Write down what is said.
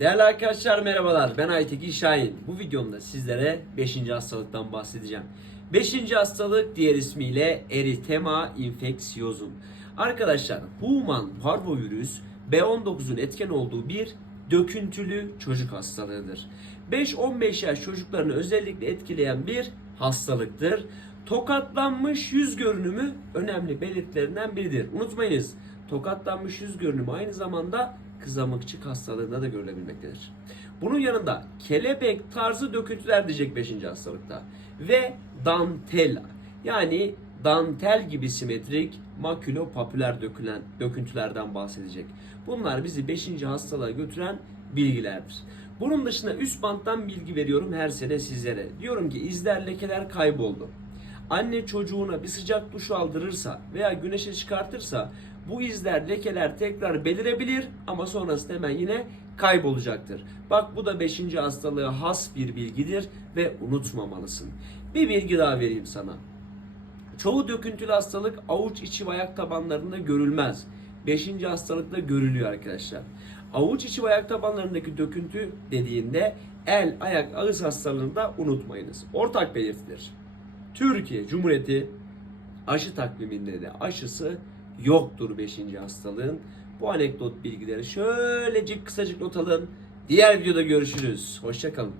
Değerli arkadaşlar merhabalar. Ben Aytekin Şahin. Bu videomda sizlere 5. hastalıktan bahsedeceğim. 5. hastalık diğer ismiyle eritema infeksiyozum. Arkadaşlar human parvovirüs B19'un etken olduğu bir döküntülü çocuk hastalığıdır. 5-15 yaş çocuklarını özellikle etkileyen bir hastalıktır. Tokatlanmış yüz görünümü önemli belirtilerinden biridir. Unutmayınız tokatlanmış yüz görünümü aynı zamanda kızamıkçık hastalığında da görülebilmektedir. Bunun yanında kelebek tarzı döküntüler diyecek 5. hastalıkta ve dantel yani dantel gibi simetrik makülopapüler dökülen döküntülerden bahsedecek. Bunlar bizi 5. hastalığa götüren bilgilerdir. Bunun dışında üst banttan bilgi veriyorum her sene sizlere. Diyorum ki izler lekeler kayboldu. Anne çocuğuna bir sıcak duş aldırırsa veya güneşe çıkartırsa bu izler, lekeler tekrar belirebilir ama sonrasında hemen yine kaybolacaktır. Bak bu da 5. hastalığa has bir bilgidir ve unutmamalısın. Bir bilgi daha vereyim sana. Çoğu döküntülü hastalık avuç içi ve ayak tabanlarında görülmez. 5. hastalıkta görülüyor arkadaşlar. Avuç içi ve ayak tabanlarındaki döküntü dediğinde el, ayak, ağız hastalığında unutmayınız. Ortak belirtidir. Türkiye Cumhuriyeti aşı takviminde de aşısı yoktur 5. hastalığın. Bu anekdot bilgileri şöylecik kısacık not alın. Diğer videoda görüşürüz. Hoşçakalın.